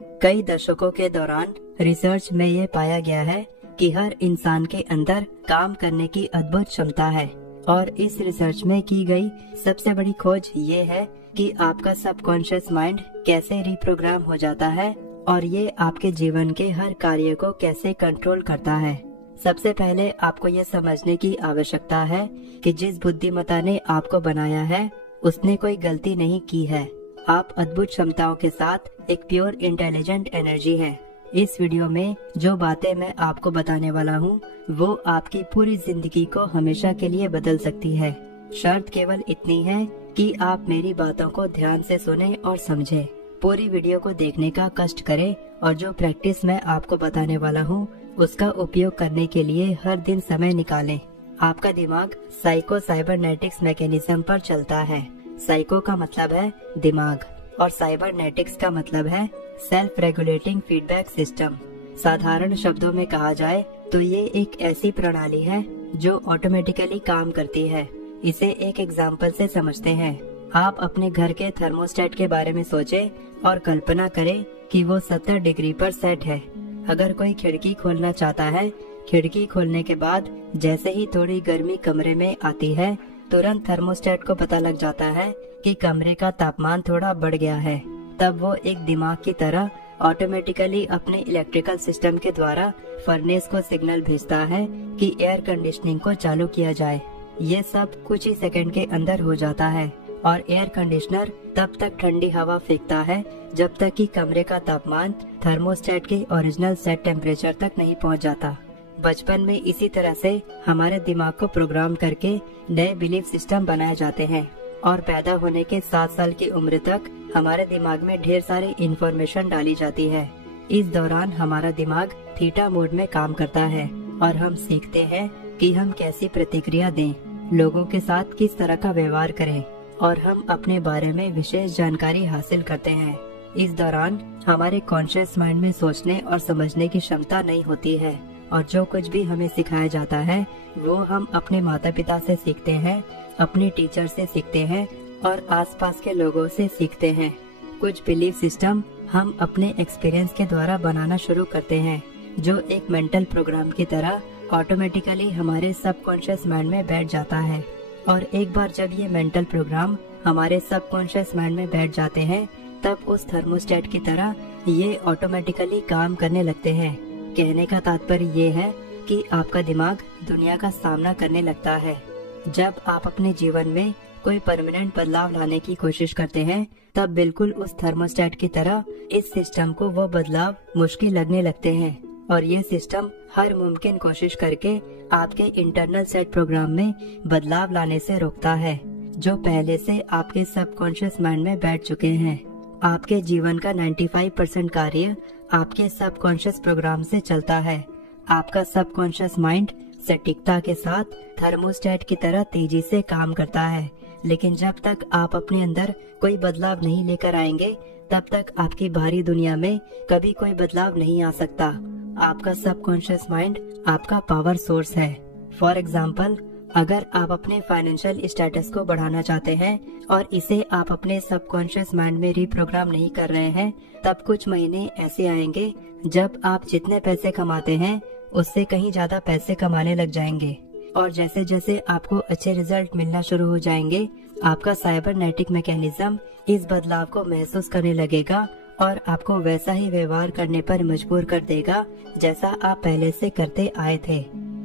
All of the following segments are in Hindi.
कई दशकों के दौरान रिसर्च में ये पाया गया है कि हर इंसान के अंदर काम करने की अद्भुत क्षमता है। और इस रिसर्च में की गई सबसे बड़ी खोज ये है कि आपका सबकॉन्शियस माइंड कैसे रिप्रोग्राम हो जाता है और ये आपके जीवन के हर कार्य को कैसे कंट्रोल करता है। सबसे पहले आपको ये समझने की आवश्यकता है कि जिस बुद्धिमत्ता ने आपको बनाया है उसने कोई गलती नहीं की है। आप अद्भुत क्षमताओं के साथ एक प्योर इंटेलिजेंट एनर्जी है। इस वीडियो में जो बातें मैं आपको बताने वाला हूँ वो आपकी पूरी जिंदगी को हमेशा के लिए बदल सकती है। शर्त केवल इतनी है कि आप मेरी बातों को ध्यान से सुने और समझें। पूरी वीडियो को देखने का कष्ट करें और जो प्रैक्टिस मैं आपको बताने वाला हूँ उसका उपयोग करने के लिए हर दिन समय निकालें। आपका दिमाग साइको साइबरनेटिक्स मैकेनिज्म पर चलता है। साइको का मतलब है दिमाग और साइबरनेटिक्स का मतलब है सेल्फ रेगुलेटिंग फीडबैक सिस्टम। साधारण शब्दों में कहा जाए तो ये एक ऐसी प्रणाली है जो ऑटोमेटिकली काम करती है। इसे एक एग्जाम्पल से समझते हैं। आप अपने घर के थर्मोस्टेट के बारे में सोचें और कल्पना करें कि वो 70 डिग्री पर सेट है। अगर कोई खिड़की खोलना चाहता है, खिड़की खोलने के बाद जैसे ही थोड़ी गर्मी कमरे में आती है तुरंत थर्मोस्टेट को पता लग जाता है कि कमरे का तापमान थोड़ा बढ़ गया है। तब वो एक दिमाग की तरह ऑटोमेटिकली अपने इलेक्ट्रिकल सिस्टम के द्वारा फर्नेस को सिग्नल भेजता है कि एयर कंडीशनिंग को चालू किया जाए। ये सब कुछ ही सेकंड के अंदर हो जाता है और एयर कंडीशनर तब तक ठंडी हवा फेंकता है जब तक कि कमरे का तापमान थर्मोस्टेट के ओरिजिनल सेट टेम्परेचर तक नहीं पहुंच जाता। बचपन में इसी तरह से हमारे दिमाग को प्रोग्राम करके नए बिलीफ सिस्टम बनाए जाते हैं और पैदा होने के 7 साल की उम्र तक हमारे दिमाग में ढेर सारी इंफॉर्मेशन डाली जाती है। इस दौरान हमारा दिमाग थीटा मोड में काम करता है और हम सीखते हैं कि हम कैसी प्रतिक्रिया दें, लोगों के साथ किस तरह का व्यवहार करें और हम अपने बारे में विशेष जानकारी हासिल करते हैं। इस दौरान हमारे कॉन्शियस माइंड में सोचने और समझने की क्षमता नहीं होती है और जो कुछ भी हमें सिखाया जाता है वो हम अपने माता पिता से सीखते हैं, अपने टीचर से सीखते हैं और आसपास के लोगों से सीखते हैं। कुछ बिलीफ सिस्टम हम अपने एक्सपीरियंस के द्वारा बनाना शुरू करते हैं जो एक मेंटल प्रोग्राम की तरह ऑटोमेटिकली हमारे सबकॉन्शियस माइंड में बैठ जाता है। और एक बार जब ये मेंटल प्रोग्राम हमारे सबकॉन्शियस माइंड में बैठ जाते हैं तब उस थर्मोस्टेट की तरह ये ऑटोमेटिकली काम करने लगते हैं। कहने का तात्पर्य ये है कि आपका दिमाग दुनिया का सामना करने लगता है। जब आप अपने जीवन में कोई परमानेंट बदलाव लाने की कोशिश करते हैं तब बिल्कुल उस थर्मोस्टेट की तरह इस सिस्टम को वो बदलाव मुश्किल लगने लगते हैं और ये सिस्टम हर मुमकिन कोशिश करके आपके इंटरनल सेट प्रोग्राम में बदलाव लाने से रोकता है जो पहले से आपके सबकॉन्शियस माइंड में बैठ चुके हैं। आपके जीवन का 95% कार्य आपके सबकॉन्शियस प्रोग्राम से चलता है। आपका सबकॉन्शियस माइंड सटीकता के साथ थर्मोस्टेट की तरह तेजी से काम करता है, लेकिन जब तक आप अपने अंदर कोई बदलाव नहीं लेकर आएंगे तब तक आपकी बाहरी दुनिया में कभी कोई बदलाव नहीं आ सकता। आपका सबकॉन्शियस माइंड आपका पावर सोर्स है। फॉर एग्जाम्पल, अगर आप अपने फाइनेंशियल स्टेटस को बढ़ाना चाहते हैं और इसे आप अपने सबकॉन्शियस माइंड में रिप्रोग्राम नहीं कर रहे हैं तब कुछ महीने ऐसे आएंगे जब आप जितने पैसे कमाते हैं उससे कहीं ज्यादा पैसे कमाने लग जाएंगे और जैसे जैसे आपको अच्छे रिजल्ट मिलना शुरू हो जाएंगे आपका साइबरनेटिक मैकेनिज्म इस बदलाव को महसूस करने लगेगा और आपको वैसा ही व्यवहार करने पर मजबूर कर देगा जैसा आप पहले से करते आए थे।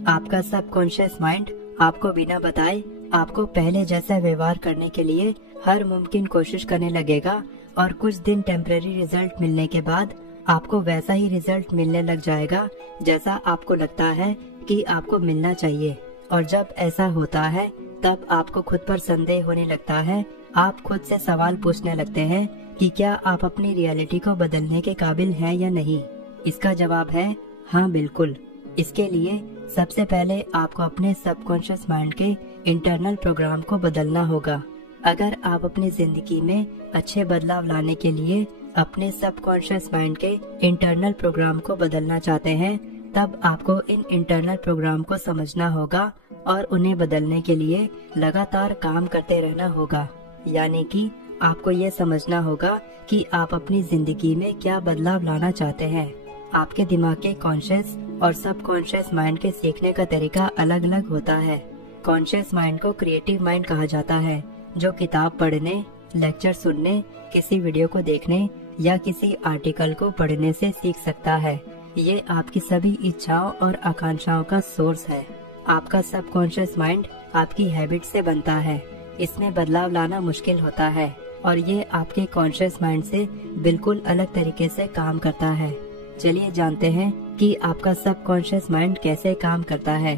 आपका सबकॉन्शियस माइंड आपको बिना बताए आपको पहले जैसा व्यवहार करने के लिए हर मुमकिन कोशिश करने लगेगा और कुछ दिन टेम्परेरी रिजल्ट मिलने के बाद आपको वैसा ही रिजल्ट मिलने लग जाएगा जैसा आपको लगता है कि आपको मिलना चाहिए। और जब ऐसा होता है तब आपको खुद पर संदेह होने लगता है। आप खुद से सवाल पूछने लगते हैं कि क्या आप अपनी रियलिटी को बदलने के काबिल हैं या नहीं। इसका जवाब है हाँ, बिल्कुल। इसके लिए सबसे पहले आपको अपने सबकॉन्शियस माइंड के इंटरनल प्रोग्राम को बदलना होगा। अगर आप अपनी जिंदगी में अच्छे बदलाव लाने के लिए अपने सबकॉन्शियस माइंड के इंटरनल प्रोग्राम को बदलना चाहते हैं तब आपको इन इंटरनल प्रोग्राम को समझना होगा और उन्हें बदलने के लिए लगातार काम करते रहना होगा। यानी कि आपको ये समझना होगा कि आप अपनी जिंदगी में क्या बदलाव लाना चाहते हैं। आपके दिमाग के कॉन्शियस और सबकॉन्शियस माइंड के सीखने का तरीका अलग अलग होता है। कॉन्शियस माइंड को क्रिएटिव माइंड कहा जाता है, जो किताब पढ़ने, लेक्चर सुनने, किसी वीडियो को देखने या किसी आर्टिकल को पढ़ने से सीख सकता है। ये आपकी सभी इच्छाओं और आकांक्षाओं का सोर्स है। आपका सबकॉन्शियस माइंड आपकी हैबिट से बनता है। इसमें बदलाव लाना मुश्किल होता है और ये आपके कॉन्शियस माइंड से बिल्कुल अलग तरीके से काम करता है। चलिए जानते हैं कि आपका सबकॉन्शियस माइंड कैसे काम करता है।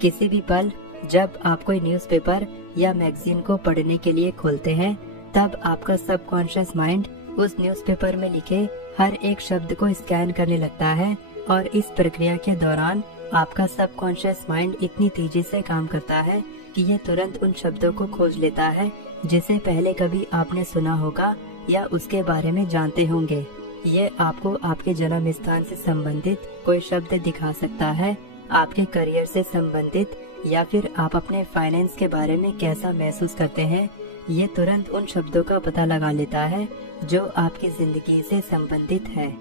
किसी भी पल जब आप कोई न्यूज़पेपर या मैगजीन को पढ़ने के लिए खोलते हैं, तब आपका सबकॉन्शियस माइंड उस न्यूज़पेपर में लिखे हर एक शब्द को स्कैन करने लगता है और इस प्रक्रिया के दौरान आपका सबकॉन्शियस माइंड इतनी तेजी से काम करता है कि ये तुरंत उन शब्दों को खोज लेता है जिसे पहले कभी आपने सुना होगा या उसके बारे में जानते होंगे। ये आपको आपके जन्म स्थान से संबंधित कोई शब्द दिखा सकता है, आपके करियर से संबंधित, या फिर आप अपने फाइनेंस के बारे में कैसा महसूस करते हैं। ये तुरंत उन शब्दों का पता लगा लेता है जो आपकी जिंदगी से संबंधित है।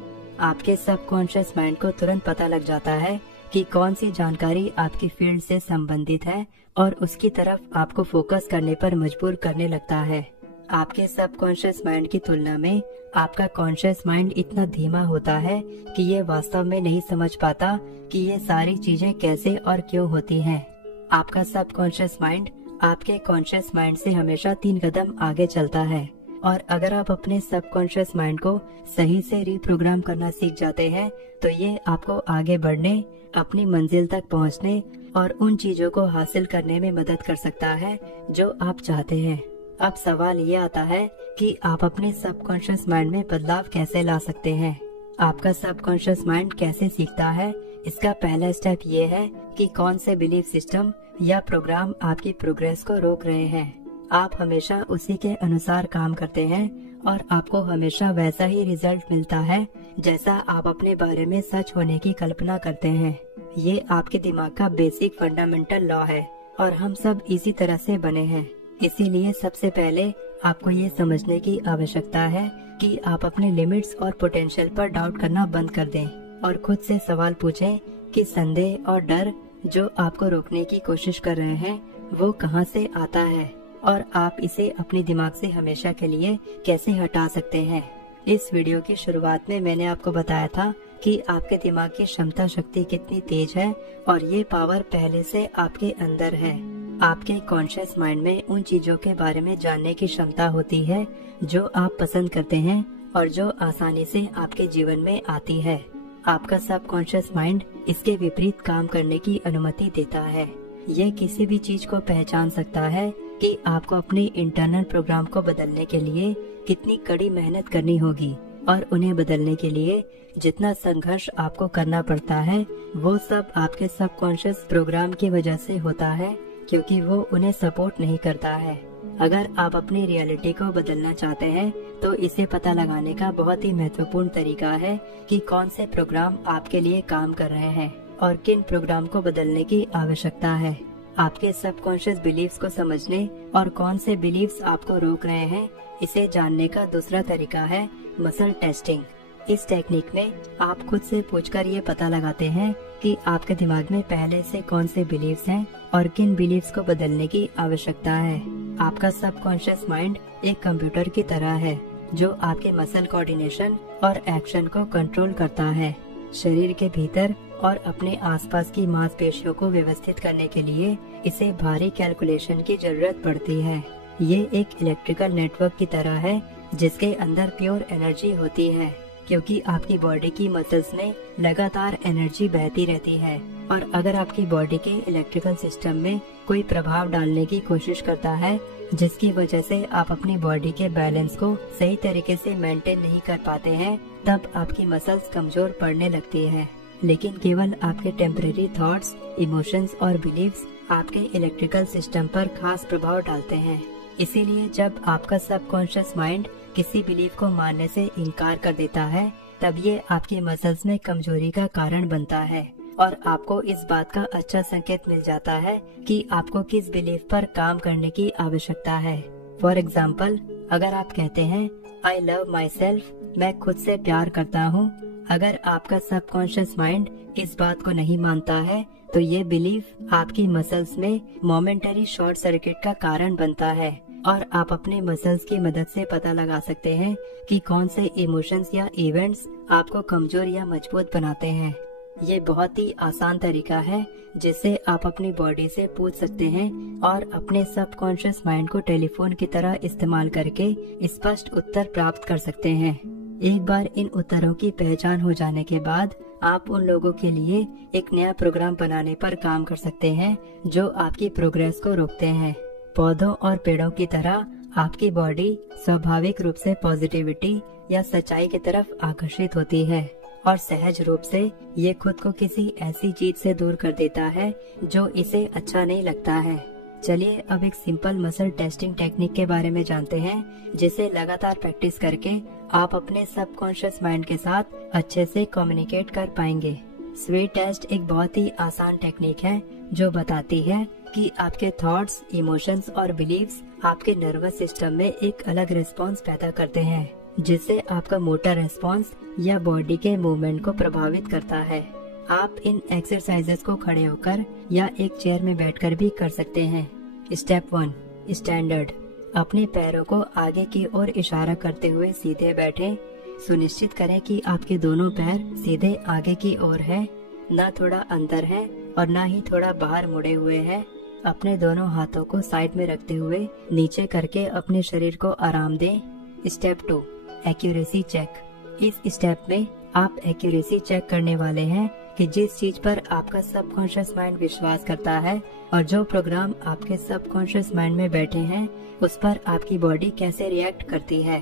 आपके सबकॉन्शियस माइंड को तुरंत पता लग जाता है कि कौन सी जानकारी आपकी फील्ड से संबंधित है और उसकी तरफ आपको फोकस करने पर मजबूर करने लगता है। आपके सबकॉन्शियस माइंड की तुलना में आपका कॉन्शियस माइंड इतना धीमा होता है कि ये वास्तव में नहीं समझ पाता कि ये सारी चीजें कैसे और क्यों होती हैं। आपका सबकॉन्शियस माइंड आपके कॉन्शियस माइंड से हमेशा 3 कदम आगे चलता है और अगर आप अपने सबकॉन्शियस माइंड को सही से रीप्रोग्राम करना सीख जाते हैं तो ये आपको आगे बढ़ने, अपनी मंजिल तक पहुंचने और उन चीजों को हासिल करने में मदद कर सकता है जो आप चाहते हैं। अब सवाल ये आता है कि आप अपने सबकॉन्शियस माइंड में बदलाव कैसे ला सकते हैं। आपका सबकॉन्शियस माइंड कैसे सीखता है, इसका पहला स्टेप ये है कि कौन से बिलीफ सिस्टम या प्रोग्राम आपकी प्रोग्रेस को रोक रहे हैं। आप हमेशा उसी के अनुसार काम करते हैं और आपको हमेशा वैसा ही रिजल्ट मिलता है जैसा आप अपने बारे में सच होने की कल्पना करते हैं। ये आपके दिमाग का बेसिक फंडामेंटल लॉ है और हम सब इसी तरह से बने हैं। इसीलिए सबसे पहले आपको ये समझने की आवश्यकता है कि आप अपने लिमिट्स और पोटेंशियल पर डाउट करना बंद कर दें और खुद से सवाल पूछें कि संदेह और डर जो आपको रोकने की कोशिश कर रहे हैं वो कहाँ से आता है और आप इसे अपने दिमाग से हमेशा के लिए कैसे हटा सकते हैं। इस वीडियो की शुरुआत में मैंने आपको बताया था कि आपके दिमाग की क्षमता शक्ति कितनी तेज है और ये पावर पहले से आपके अंदर है। आपके कॉन्शियस माइंड में उन चीजों के बारे में जानने की क्षमता होती है जो आप पसंद करते हैं और जो आसानी से आपके जीवन में आती है। आपका सबकॉन्शियस माइंड इसके विपरीत काम करने की अनुमति देता है। ये किसी भी चीज को पहचान सकता है कि आपको अपने इंटरनल प्रोग्राम को बदलने के लिए कितनी कड़ी मेहनत करनी होगी और उन्हें बदलने के लिए जितना संघर्ष आपको करना पड़ता है वो सब आपके सबकॉन्शियस प्रोग्राम की वजह से होता है, क्योंकि वो उन्हें सपोर्ट नहीं करता है। अगर आप अपनी रियलिटी को बदलना चाहते हैं तो इसे पता लगाने का बहुत ही महत्वपूर्ण तरीका है कि कौन से प्रोग्राम आपके लिए काम कर रहे हैं और किन प्रोग्राम को बदलने की आवश्यकता है। आपके सबकॉन्शियस बिलीफ्स को समझने और कौन से बिलीफ्स आपको रोक रहे हैं इसे जानने का दूसरा तरीका है मसल टेस्टिंग। इस टेक्निक में आप खुद से पूछकर ये पता लगाते हैं कि आपके दिमाग में पहले से कौन से बिलीफ्स हैं और किन बिलीफ्स को बदलने की आवश्यकता है। आपका सबकॉन्शियस माइंड एक कंप्यूटर की तरह है जो आपके मसल कोऑर्डिनेशन और एक्शन को कंट्रोल करता है। शरीर के भीतर और अपने आसपास की मांसपेशियों को व्यवस्थित करने के लिए इसे भारी कैलकुलेशन की जरूरत पड़ती है। ये एक इलेक्ट्रिकल नेटवर्क की तरह है जिसके अंदर प्योर एनर्जी होती है, क्योंकि आपकी बॉडी की मसल्स में लगातार एनर्जी बहती रहती है और अगर आपकी बॉडी के इलेक्ट्रिकल सिस्टम में कोई प्रभाव डालने की कोशिश करता है जिसकी वजह से आप अपनी बॉडी के बैलेंस को सही तरीके से मेंटेन नहीं कर पाते हैं, तब आपकी मसल्स कमजोर पड़ने लगती है। लेकिन केवल आपके टेम्परेरी थॉट्स, इमोशंस और बिलीव्स आपके इलेक्ट्रिकल सिस्टम पर खास प्रभाव डालते हैं। इसीलिए जब आपका सबकॉन्शियस माइंड किसी बिलीफ को मानने से इनकार कर देता है तब ये आपकी मसल्स में कमजोरी का कारण बनता है और आपको इस बात का अच्छा संकेत मिल जाता है कि आपको किस बिलीफ पर काम करने की आवश्यकता है। फॉर एग्जाम्पल, अगर आप कहते हैं आई लव माई सेल्फ, मैं खुद से प्यार करता हूँ, अगर आपका सबकॉन्शियस माइंड इस बात को नहीं मानता है तो ये बिलीफ आपकी मसल्स में मोमेंटरी शॉर्ट सर्किट का कारण बनता है और आप अपने मसल्स की मदद से पता लगा सकते हैं कि कौन से इमोशंस या इवेंट्स आपको कमजोर या मजबूत बनाते हैं। ये बहुत ही आसान तरीका है जिससे आप अपनी बॉडी से पूछ सकते हैं और अपने सबकॉन्शियस माइंड को टेलीफोन की तरह इस्तेमाल करके स्पष्ट उत्तर प्राप्त कर सकते हैं। एक बार इन उत्तरों की पहचान हो जाने के बाद आप उन लोगों के लिए एक नया प्रोग्राम बनाने पर काम कर सकते हैं जो आपकी प्रोग्रेस को रोकते हैं। पौधों और पेड़ों की तरह आपकी बॉडी स्वाभाविक रूप से पॉजिटिविटी या सच्चाई की तरफ आकर्षित होती है और सहज रूप से ये खुद को किसी ऐसी चीज से दूर कर देता है जो इसे अच्छा नहीं लगता है। चलिए अब एक सिंपल मसल टेस्टिंग टेक्निक के बारे में जानते हैं जिसे लगातार प्रैक्टिस करके आप अपने सबकॉन्शियस माइंड के साथ अच्छे से कम्युनिकेट कर पाएंगे। स्वीट टेस्ट एक बहुत ही आसान टेक्निक है जो बताती है कि आपके थॉट्स, इमोशंस और बिलीव्स आपके नर्वस सिस्टम में एक अलग रिस्पॉन्स पैदा करते हैं जिससे आपका मोटर रेस्पॉन्स या बॉडी के मूवमेंट को प्रभावित करता है। आप इन एक्सरसाइजेस को खड़े होकर या एक चेयर में बैठकर भी कर सकते हैं। Step 1, standard. अपने पैरों को आगे की ओर इशारा करते हुए सीधे बैठें। सुनिश्चित करें कि आपके दोनों पैर सीधे आगे की ओर हैं, न थोड़ा अंदर है और न ही थोड़ा बाहर मुड़े हुए हैं। अपने दोनों हाथों को साइड में रखते हुए नीचे करके अपने शरीर को आराम दें। Step 2, accuracy check. इस स्टेप में आप एक्यूरेसी चेक करने वाले हैं कि जिस चीज पर आपका सबकॉन्शियस माइंड विश्वास करता है और जो प्रोग्राम आपके सबकॉन्शियस माइंड में बैठे हैं उस पर आपकी बॉडी कैसे रिएक्ट करती है।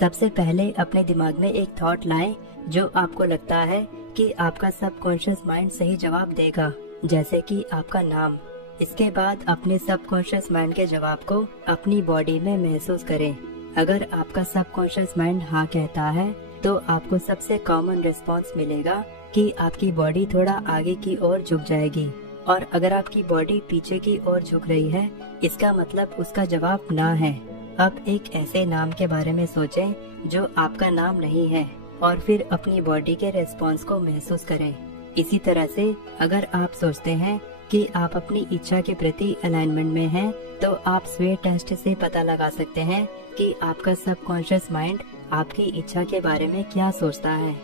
सबसे पहले अपने दिमाग में एक थॉट लाएं जो आपको लगता है कि आपका सबकॉन्शियस माइंड सही जवाब देगा, जैसे कि आपका नाम। इसके बाद अपने सबकॉन्शियस माइंड के जवाब को अपनी बॉडी में महसूस करें। अगर आपका सबकॉन्शियस माइंड हाँ कहता है तो आपको सबसे कॉमन रिस्पॉन्स मिलेगा कि आपकी बॉडी थोड़ा आगे की ओर झुक जाएगी, और अगर आपकी बॉडी पीछे की ओर झुक रही है इसका मतलब उसका जवाब ना है। अब एक ऐसे नाम के बारे में सोचें जो आपका नाम नहीं है और फिर अपनी बॉडी के रिस्पॉन्स को महसूस करें। इसी तरह से अगर आप सोचते हैं कि आप अपनी इच्छा के प्रति अलाइनमेंट में हैं, तो आप स्वे टेस्ट से पता लगा सकते हैं कि आपका सबकॉन्शियस माइंड आपकी इच्छा के बारे में क्या सोचता है।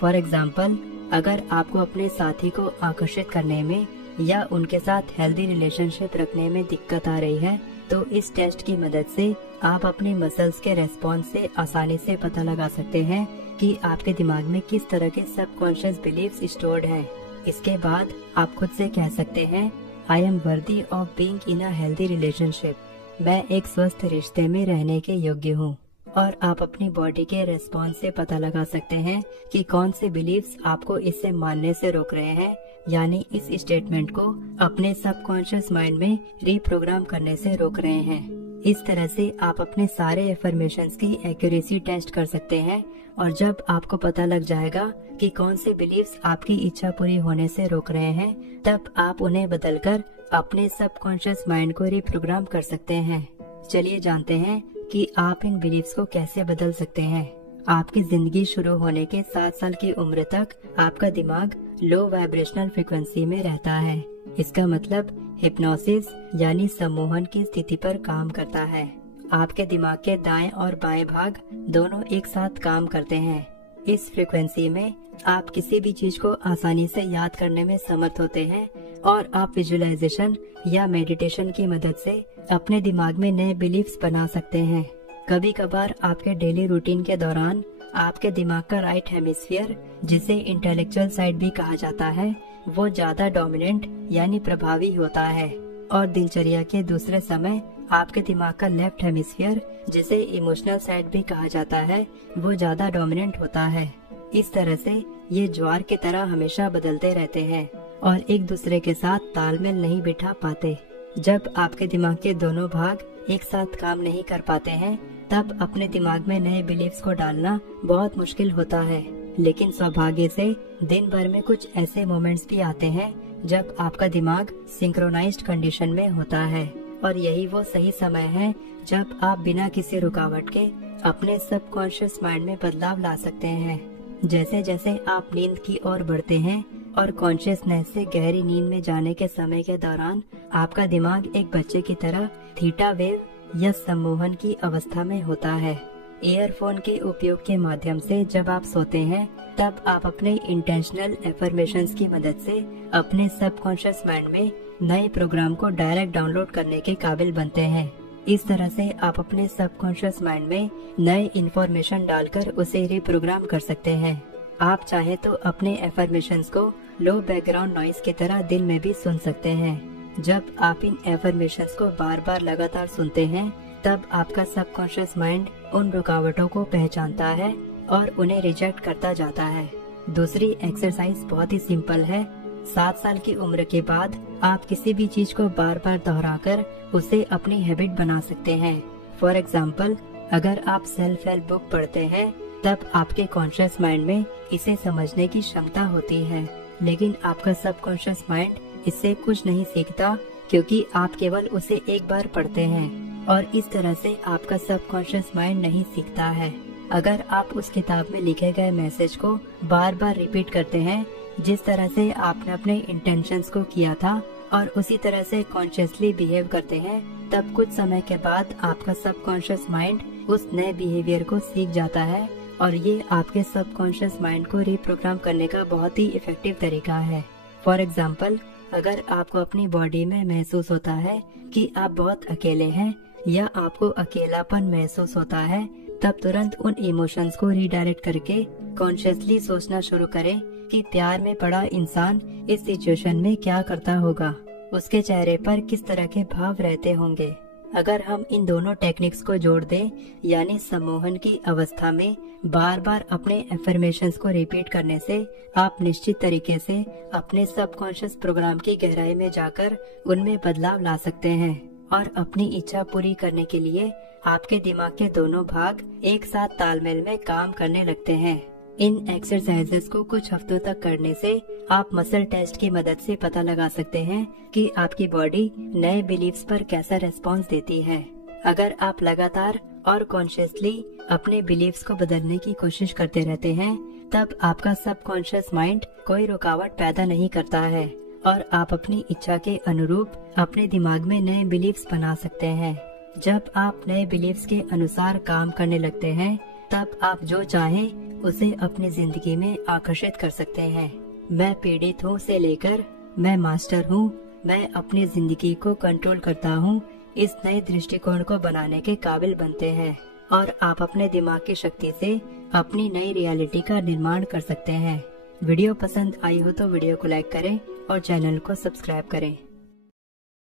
फॉर एग्जाम्पल, अगर आपको अपने साथी को आकर्षित करने में या उनके साथ हेल्दी रिलेशनशिप रखने में दिक्कत आ रही है तो इस टेस्ट की मदद से आप अपने मसल्स के रेस्पॉन्स से आसानी से पता लगा सकते हैं कि आपके दिमाग में किस तरह के सबकॉन्शियस बिलीव्स स्टोर्ड हैं। इसके बाद आप खुद से कह सकते हैं, I am worthy of being in a healthy relationship. मैं एक स्वस्थ रिश्ते में रहने के योग्य हूँ। और आप अपनी बॉडी के रेस्पॉन्स से पता लगा सकते हैं कि कौन से बिलीव्स आपको इसे मानने से रोक रहे हैं, यानी इस स्टेटमेंट को अपने सबकॉन्शियस माइंड में रीप्रोग्राम करने से रोक रहे हैं। इस तरह से आप अपने सारे एफर्मेशंस की एक्यूरेसी टेस्ट कर सकते हैं, और जब आपको पता लग जाएगा कि कौन से बिलीव्स आपकी इच्छा पूरी होने से रोक रहे हैं, तब आप उन्हें बदलकर अपने सबकॉन्शियस माइंड को रीप्रोग्राम कर सकते हैं। चलिए जानते हैं कि आप इन बिलीव्स को कैसे बदल सकते हैं। आपकी जिंदगी शुरू होने के 7 साल की उम्र तक आपका दिमाग लो वाइब्रेशनल फ्रिक्वेंसी में रहता है। इसका मतलब हिप्नोसिस यानी सम्मोहन की स्थिति पर काम करता है। आपके दिमाग के दाएं और बाएं भाग दोनों एक साथ काम करते हैं। इस फ्रिक्वेंसी में आप किसी भी चीज को आसानी से याद करने में समर्थ होते हैं, और आप विजुअलाइजेशन या मेडिटेशन की मदद से अपने दिमाग में नए बिलीफ्स बना सकते हैं। कभी कभार आपके डेली रूटीन के दौरान आपके दिमाग का राइट हेमिस्फीयर, जिसे इंटेलेक्चुअल साइड भी कहा जाता है, वो ज्यादा डोमिनेंट यानी प्रभावी होता है, और दिनचर्या के दूसरे समय आपके दिमाग का लेफ्ट हेमिस्फीयर, जिसे इमोशनल साइड भी कहा जाता है, वो ज्यादा डोमिनेंट होता है। इस तरह से ये ज्वार की तरह हमेशा बदलते रहते हैं और एक दूसरे के साथ तालमेल नहीं बिठा पाते। जब आपके दिमाग के दोनों भाग एक साथ काम नहीं कर पाते हैं, तब अपने दिमाग में नए बिलीफ्स को डालना बहुत मुश्किल होता है। लेकिन सौभाग्य से दिन भर में कुछ ऐसे मोमेंट्स भी आते हैं जब आपका दिमाग सिंक्रोनाइज्ड कंडीशन में होता है और यही वो सही समय है जब आप बिना किसी रुकावट के अपने सबकॉन्शियस माइंड में बदलाव ला सकते हैं। जैसे जैसे आप नींद की ओर बढ़ते हैं और कॉन्शियसनेस से गहरी नींद में जाने के समय के दौरान आपका दिमाग एक बच्चे की तरह थीटा वेव या सम्मोहन की अवस्था में होता है। ईयरफोन के उपयोग के माध्यम से जब आप सोते हैं तब आप अपने इंटेंशनल एफर्मेशंस की मदद से अपने सबकॉन्शियस माइंड में नए प्रोग्राम को डायरेक्ट डाउनलोड करने के काबिल बनते हैं। इस तरह से आप अपने सबकॉन्शियस माइंड में नए इंफॉर्मेशन डालकर उसे रिप्रोग्राम कर सकते हैं। आप चाहे तो अपने एफर्मेशंस को लो बैकग्राउंड नॉइस की तरह दिन में भी सुन सकते हैं। जब आप इन एफर्मेशंस को बार बार लगातार सुनते हैं तब आपका सबकॉन्शियस माइंड उन रुकावटों को पहचानता है और उन्हें रिजेक्ट करता जाता है। दूसरी एक्सरसाइज बहुत ही सिंपल है। 7 साल की उम्र के बाद आप किसी भी चीज को बार बार दोहराकर उसे अपनी हैबिट बना सकते हैं। फॉर एग्जाम्पल, अगर आप सेल्फ हेल्प बुक पढ़ते हैं तब आपके कॉन्शियस माइंड में इसे समझने की क्षमता होती है, लेकिन आपका सबकॉन्शियस माइंड इससे कुछ नहीं सीखता क्योंकि आप केवल उसे एक बार पढ़ते हैं और इस तरह से आपका सबकॉन्शियस माइंड नहीं सीखता है। अगर आप उस किताब में लिखे गए मैसेज को बार बार रिपीट करते हैं जिस तरह से आपने अपने इंटेंशंस को किया था और उसी तरह से कॉन्शियसली बिहेव करते हैं, तब कुछ समय के बाद आपका सबकॉन्शियस माइंड उस नए बिहेवियर को सीख जाता है और ये आपके सबकॉन्शियस माइंड को रिप्रोग्राम करने का बहुत ही इफेक्टिव तरीका है। फॉर एग्जाम्पल, अगर आपको अपनी बॉडी में महसूस होता है कि आप बहुत अकेले हैं या आपको अकेलापन महसूस होता है, तब तुरंत उन इमोशंस को रीडायरेक्ट करके कॉन्शियसली सोचना शुरू करें कि प्यार में पड़ा इंसान इस सिचुएशन में क्या करता होगा, उसके चेहरे पर किस तरह के भाव रहते होंगे। अगर हम इन दोनों टेक्निक्स को जोड़ दें, यानी सम्मोहन की अवस्था में बार बार अपने एफर्मेशंस को रिपीट करने से आप निश्चित तरीके से अपने सबकॉन्शियस प्रोग्राम की गहराई में जाकर उनमें बदलाव ला सकते हैं और अपनी इच्छा पूरी करने के लिए आपके दिमाग के दोनों भाग एक साथ तालमेल में काम करने लगते हैं। इन एक्सरसाइजेस को कुछ हफ्तों तक करने से आप मसल टेस्ट की मदद से पता लगा सकते हैं कि आपकी बॉडी नए बिलीव्स पर कैसा रेस्पॉन्स देती है। अगर आप लगातार और कॉन्शियसली अपने बिलीव्स को बदलने की कोशिश करते रहते हैं, तब आपका सबकॉन्शियस माइंड कोई रुकावट पैदा नहीं करता है और आप अपनी इच्छा के अनुरूप अपने दिमाग में नए बिलीव्स बना सकते हैं। जब आप नए बिलीव्स के अनुसार काम करने लगते हैं, तब आप जो चाहें उसे अपनी जिंदगी में आकर्षित कर सकते हैं। मैं पीड़ित हूँ से लेकर मैं मास्टर हूँ, मैं अपनी जिंदगी को कंट्रोल करता हूँ, इस नए दृष्टिकोण को बनाने के काबिल बनते हैं और आप अपने दिमाग की शक्ति से अपनी नई रियलिटी का निर्माण कर सकते हैं। वीडियो पसंद आई हो तो वीडियो को लाइक करें और चैनल को सब्सक्राइब करें।